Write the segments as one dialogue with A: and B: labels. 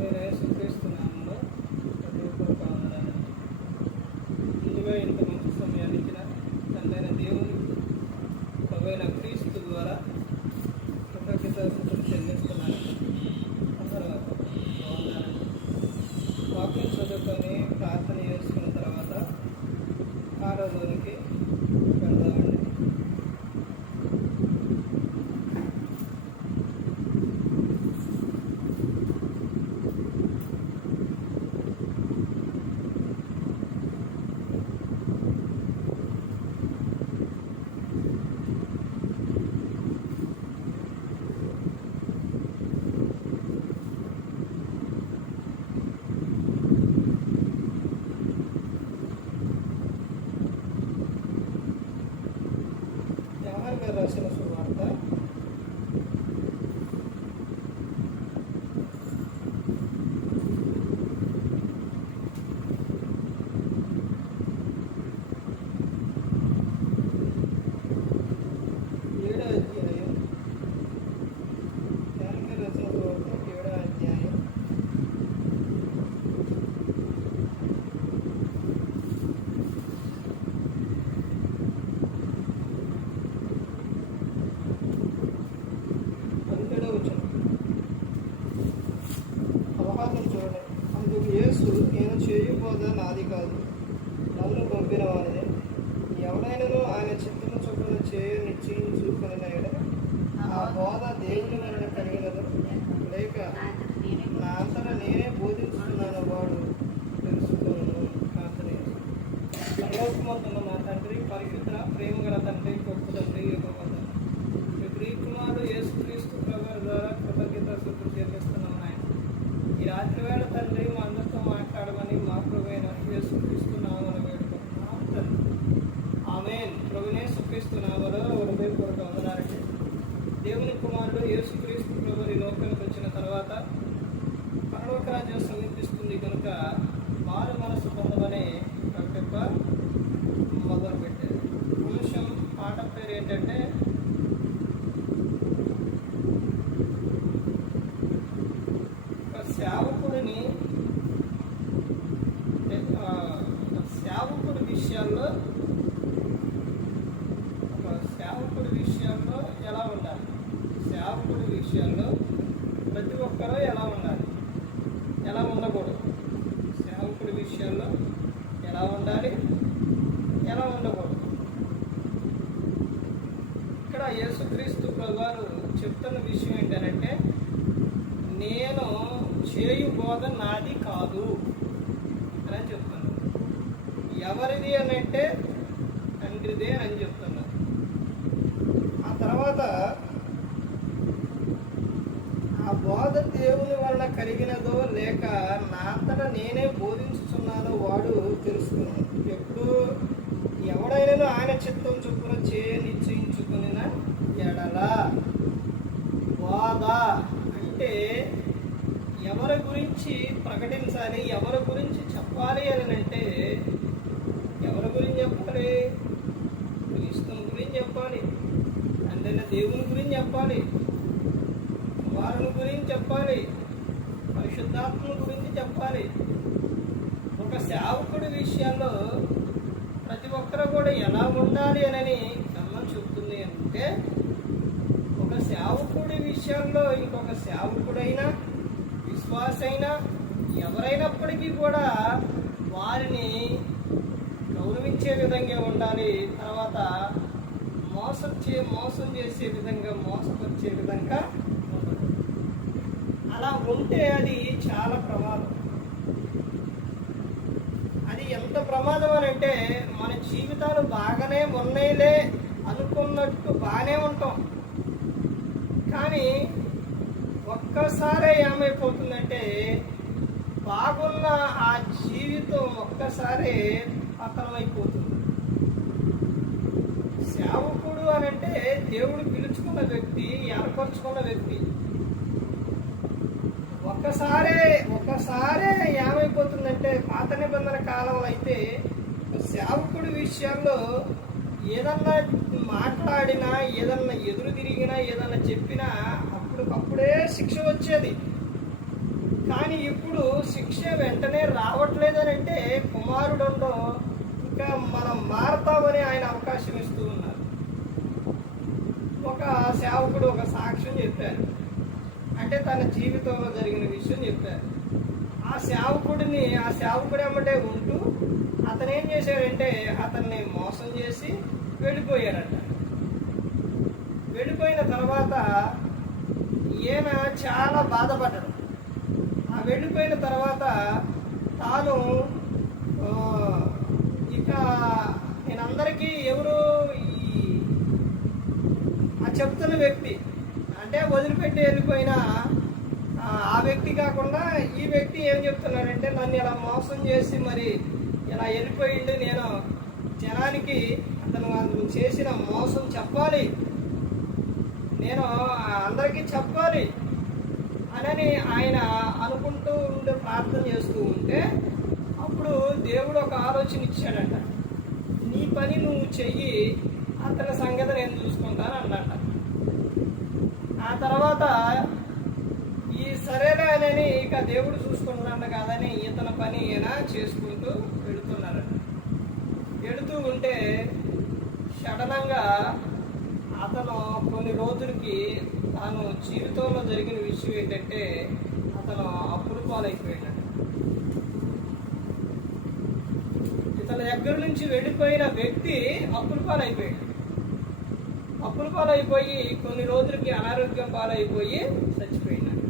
A: నేను యేసుక్రీస్తున్నాను ముందుగా ఇంత మంచి సమయాన్ని ఇచ్చిన తండ్రైన దేవుని ప్రభువైన క్రీస్తు ద్వారా కృతజ్ఞతలు చెల్లిస్తున్నాను అందరూ బాగున్నారండి వాక్యం చదువుకొని ప్రార్థన చేసుకున్న తర్వాత ఆరోగ్యానికి బోధ దేవుని వలన కలిగినదు లేక నా అంతట నేనే బోధించుతున్నాను వాడు తెలుసుకున్నాను అతని చేస్తాను. మా తండ్రి పరిశుద్ధ ప్రేమ గల తండ్రి గొప్ప తండ్రి గొప్ప తండ్రి. మీ ప్రియకుమారుడు యేసుక్రీస్తు ప్రభు ద్వారా కృతజ్ఞత శుద్ధి చెల్లిస్తున్నాం ఆయన ఈ రాత్రి వేళ తండ్రి మా అందరితో మాట్లాడమని మా ప్రభువైన యేసుక్రీస్తు దేవుని కుమారుడు యేసుక్రీస్తు ప్రభు ఈ లోకానికి వచ్చిన తర్వాత పరలోక రాజ్యం సమీపిస్తుంది కనుక మారు మనసు పొందమని ప్రకటింప మొదలు పెట్టారు అంశం పాట పేరు ఏంటంటే ఒక సేవకుడిని ఆ, ఒక సేవకుడి విషయాల్లో ఒక సేవకుడి విషయాల్లో ఎలా ఉండాలి విషయంలో ప్రతి ఒక్కరూ ఎలా ఉండాలి? ఎలా ఉండకూడదు? సేవకుడి విషయంలో ఎలా ఉండాలి? ఎలా ఉండకూడదు? ఇక్కడ యేసుక్రీస్తు ప్రభువారు చెప్తున్న విషయం ఏంటంటే నేను చేయు బోధ నాది కాదు అని చెప్తున్నాను ఎవరిది అని అంటే తండ్రిదే అని చెప్తున్నాను ఆ తర్వాత ఆ బోధ దేవుని వల్ల కలిగినదో లేక నా నేనే బోధించుతున్నానో వాడు తెలుసుకున్నాను ఎప్పుడు ఎవడైనా ఆయన చిత్తం చొప్పున చేయ నిశ్చయించుకుని ఎడల? బోధ అంటే ఎవరి గురించి ప్రకటించాలి ఎవరి గురించి చెప్పాలి అని అంటే ఎవరి గురించి చెప్పాలి? క్రీస్తుని గురించి చెప్పాలి అంటే దేవుని గురించి చెప్పాలి వారిని గురించి చెప్పాలి పరిశుద్ధాత్మ గురించి చెప్పాలి. ఒక సేవకుడి విషయాల్లో ప్రతి ఒక్కరు కూడా ఎలా ఉండాలి అని గమనం చెప్తుంది అంటే ఒక సేవకుడి విషయంలో ఇంకొక సేవకుడైనా విశ్వాసైనా ఎవరైనప్పటికీ కూడా వారిని గౌరవించే విధంగా ఉండాలి. తర్వాత మోసం చే మోసం చేసే విధంగా మోసపరిచే విధంగా అలా ఉంటే అది చాలా ప్రమాదం. అది ఎంత ప్రమాదం అని అంటే మన జీవితాలు బాగానే ఉన్నాయిలే అనుకున్నట్టు బాగానే ఉంటాం. కానీ ఒక్కసారే ఏమైపోతుందంటే బాగున్న ఆ జీవితం ఒక్కసారే పతనమైపోతుంది. సేవకుడు అని అంటే దేవుడు పిలుచుకున్న వ్యక్తి ఏర్పరచుకున్న వ్యక్తి. ఒక్కసారే ఒక్కసారే ఏమైపోతుందంటే పాత నిబంధన కాలంలో అయితే సేవకుడి విషయాల్లో ఏదన్నా మాట్లాడినా ఏదన్నా ఎదురు తిరిగినా ఏదన్నా చెప్పినా అప్పటికప్పుడే శిక్ష వచ్చేది. కానీ ఇప్పుడు శిక్ష వెంటనే రావట్లేదని అంటే కుమారుడంలో ఇంకా మనం మారతామని ఆయన అవకాశం ఇస్తూ ఉన్నారు. ఒక సేవకుడు ఒక సాక్షి అంటే తన జీవితంలో జరిగిన విషయం చెప్పారు. ఆ సేవకుడిని ఆ సేవకుడు ఏమంటే ఉంటూ అతను ఏం చేశాడంటే అతన్ని మోసం చేసి వెళ్ళిపోయాడట. వెళ్ళిపోయిన తర్వాత ఈయన చాలా బాధపడ్డాడు. ఆ వెళ్ళిపోయిన తర్వాత తాను ఇక నేనందరికీ ఎవరు ఆ చెప్తున్న వ్యక్తి అంటే వదిలిపెట్టి వెళ్ళిపోయిన ఆ, వ్యక్తి కాకుండా ఈ వ్యక్తి ఏం చెప్తున్నాడంటే నన్ను ఇలా మోసం చేసి మరి ఇలా వెళ్ళిపోయిండు నేను. జనానికి అతను అందుకు చేసిన మోసం చెప్పాలి. నేను అందరికీ చెప్పాలి. అనని ఆయన అనుకుంటూ ఉండే ప్రార్థన చేస్తూ ఉంటే అప్పుడు దేవుడు ఒక ఆలోచన ఇచ్చాడంట. నీ పని నువ్వు చెయ్యి అతని సంగతి నేను చూసుకుంటాను అన్నట తర్వాత ఈ సరేనా అని ఇక దేవుడు చూసుకుంటున్నాడు కాదని ఇతని పని ఈయన చేసుకుంటూ పెడుతున్నారట పెడుతూ ఉంటే సడనంగా అతను కొన్ని రోజులకి తాను జీవితంలో జరిగిన విషయం ఏంటంటే అతను అప్పులు పాలైపోయాడు ఇతని దగ్గర నుంచి వెళ్ళిపోయిన వ్యక్తి అప్పులు పాలైపోయాడు అప్పుల పాలైపోయి కొన్ని రోజులకి అనారోగ్యం పాలైపోయి చచ్చిపోయినాడు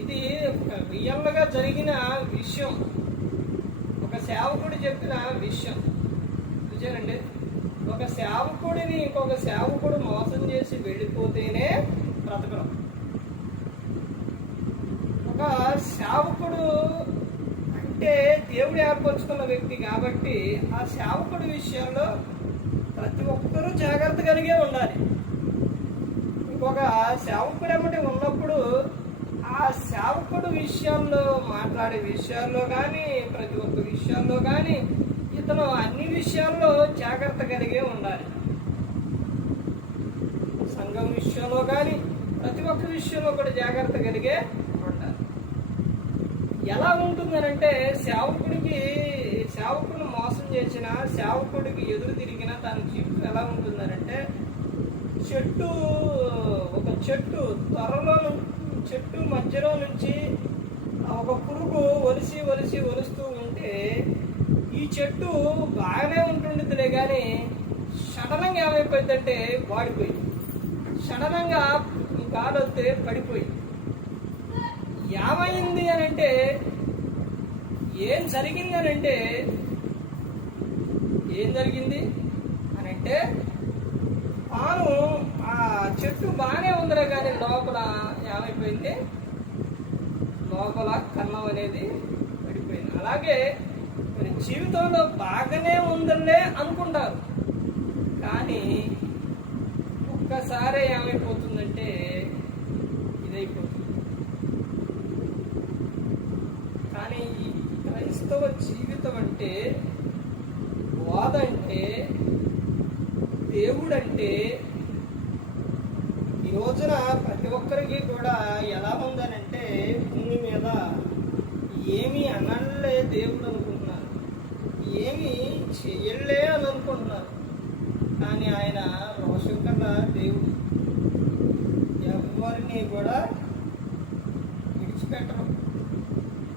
A: ఇది ఒక రియల్గా జరిగిన విషయం. ఒక సేవకుడు చెప్పిన విషయం. చూచారండి ఒక సేవకుడిని ఇంకొక సేవకుడు మోసం చేసి వెళ్ళిపోతేనే బ్రతకడం. ఒక సేవకుడు అంటే దేవుడు ఏర్పరచుకున్న వ్యక్తి కాబట్టి ఆ సేవకుడి విషయంలో ప్రతి ఒక్కరూ జాగ్రత్త కలిగే ఉండాలి. ఇంకొక సేవకుడు ఏమిటి ఉన్నప్పుడు ఆ సేవకుడు విషయంలో మాట్లాడే విషయాల్లో కానీ ప్రతి ఒక్క విషయాల్లో కానీ ఇతను అన్ని విషయాల్లో జాగ్రత్త కలిగే ఉండాలి. సంఘం విషయంలో కానీ ప్రతి ఒక్క విషయంలో కూడా జాగ్రత్త కలిగే ఎలా ఉంటుందనంటే సేవకుడికి సేవకుడు మోసం చేసిన సేవకుడికి ఎదురు తిరిగిన తన జీవితం ఎలా ఉంటుందనంటే చెట్టు ఒక చెట్టు త్వరలో చెట్టు మధ్యలో నుంచి ఒక పురుగు ఒలిసి ఒలిసి ఒలుస్తూ ఉంటే ఈ చెట్టు బాగానే ఉంటుండదులే కానీ సడనంగా ఏమైపోయిందంటే వాడిపోయింది. సడనంగా గాలి వస్తే పడిపోయింది. ఏమైంది అని అంటే ఏం జరిగింది అని అంటే ఏం జరిగింది అని అంటే తాను ఆ చెట్టు బాగానే ఉందిలే కానీ లోపల ఏమైపోయింది? లోపల కన్నం అనేది పడిపోయింది. అలాగే మరి జీవితంలో బాగానే ఉందలే అనుకుంటారు. కానీ ఒక్కసారి ఏమైపోతుందంటే ఇదైపోతుంది కానీ ఈ క్రైస్తవ వాద అంటే దేవుడు దేవుడంటే ఈ రోజున ప్రతి ఒక్కరికి కూడా ఎలా ఉందనంటే భూమి మీద ఏమి అనలే దేవుడు అనుకుంటున్నారు. ఏమి చెయ్యలే అని అనుకుంటున్నారు. కానీ ఆయన రోషం కన్నా దేవుడు. ఎవరిని కూడా విడిచిపెట్టరు.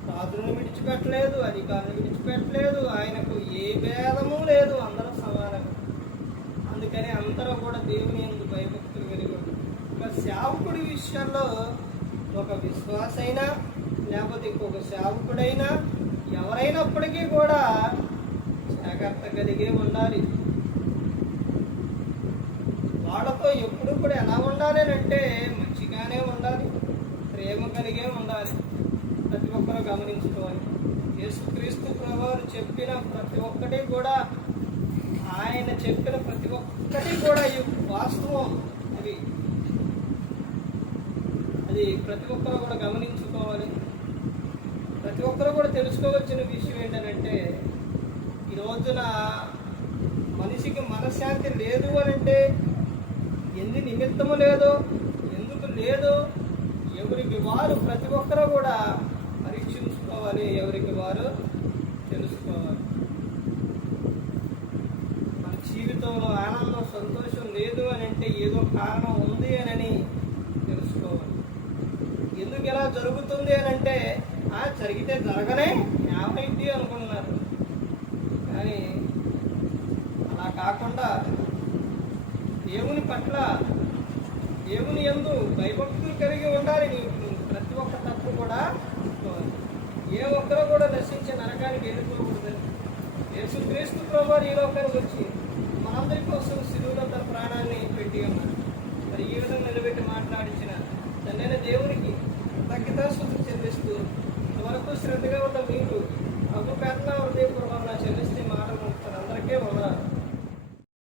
A: రాజులను విడిచిపెట్టలేదు అధికారులను విడిచిపెట్టలేదు ఆయనకు ఏ భేదము లేదు అందరూ సమానంగా అందుకని అందరూ కూడా దేవుని ఎందుకు భయభక్తులు కలిగి ఒక సేవకుడి విషయంలో ఒక విశ్వాసైనా లేకపోతే ఇంకొక సేవకుడైనా ఎవరైనప్పటికీ కూడా జాగ్రత్త కలిగే ఉండాలి. వాళ్ళతో ఎప్పుడు కూడా ఎలా ఉండాలి అంటే మంచిగానే ఉండాలి ప్రేమ కలిగే ఉండాలి. ప్రతి గమనించుకోవాలి. యేసుక్రీస్తు ప్రభువారు చెప్పిన ప్రతి ఒక్కటి కూడా ఆయన చెప్పిన ప్రతి ఒక్కటి కూడా ఈ వాస్తవం. అది అది ప్రతి ఒక్కరు కూడా గమనించుకోవాలి. ప్రతి ఒక్కరు కూడా తెలుసుకోవలసిన విషయం ఏంటంటే ఈ రోజున మనిషికి మనశ్శాంతి లేదు అని అంటే ఎందు నిమిత్తము లేదో ఎందుకు లేదో ఎవరికి వారు ప్రతి ఒక్కరూ కూడా పరీక్షించుకోవాలి ఎవరికి వారు తెలుసుకోవాలి. మన జీవితంలో ఆనందం సంతోషం లేదు అని అంటే ఏదో కారణం ఉంది అని తెలుసుకోవాలి. ఎందుకు ఇలా జరుగుతుంది అని అంటే ఆ జరిగితే జరగనే ఏమైంది అనుకున్నారు కానీ అలా కాకుండా దేవుని పట్ల దేవుని ఎందు భయభక్తులు కలిగి ఉండాలి నీ ఏ ఒక్కరు కూడా నశించే నరకానికి వెళ్ళిపోకూడదు యేసు క్రీస్తు ప్రభు ఈ లోకానికి వచ్చి మనందరి కోసం సిలువులో తన ప్రాణాన్ని పెట్టి ఉన్నారు. మరి ఈ విధంగా నిలబెట్టి మాట్లాడించిన తనైన దేవునికి కృతజ్ఞతాశుద్ధి చెల్లిస్తూ ఇంతవరకు శ్రద్ధగా ఉన్న మీరు అగు పెద్ద హృదయపూర్వకంగా చెల్లిస్తే మా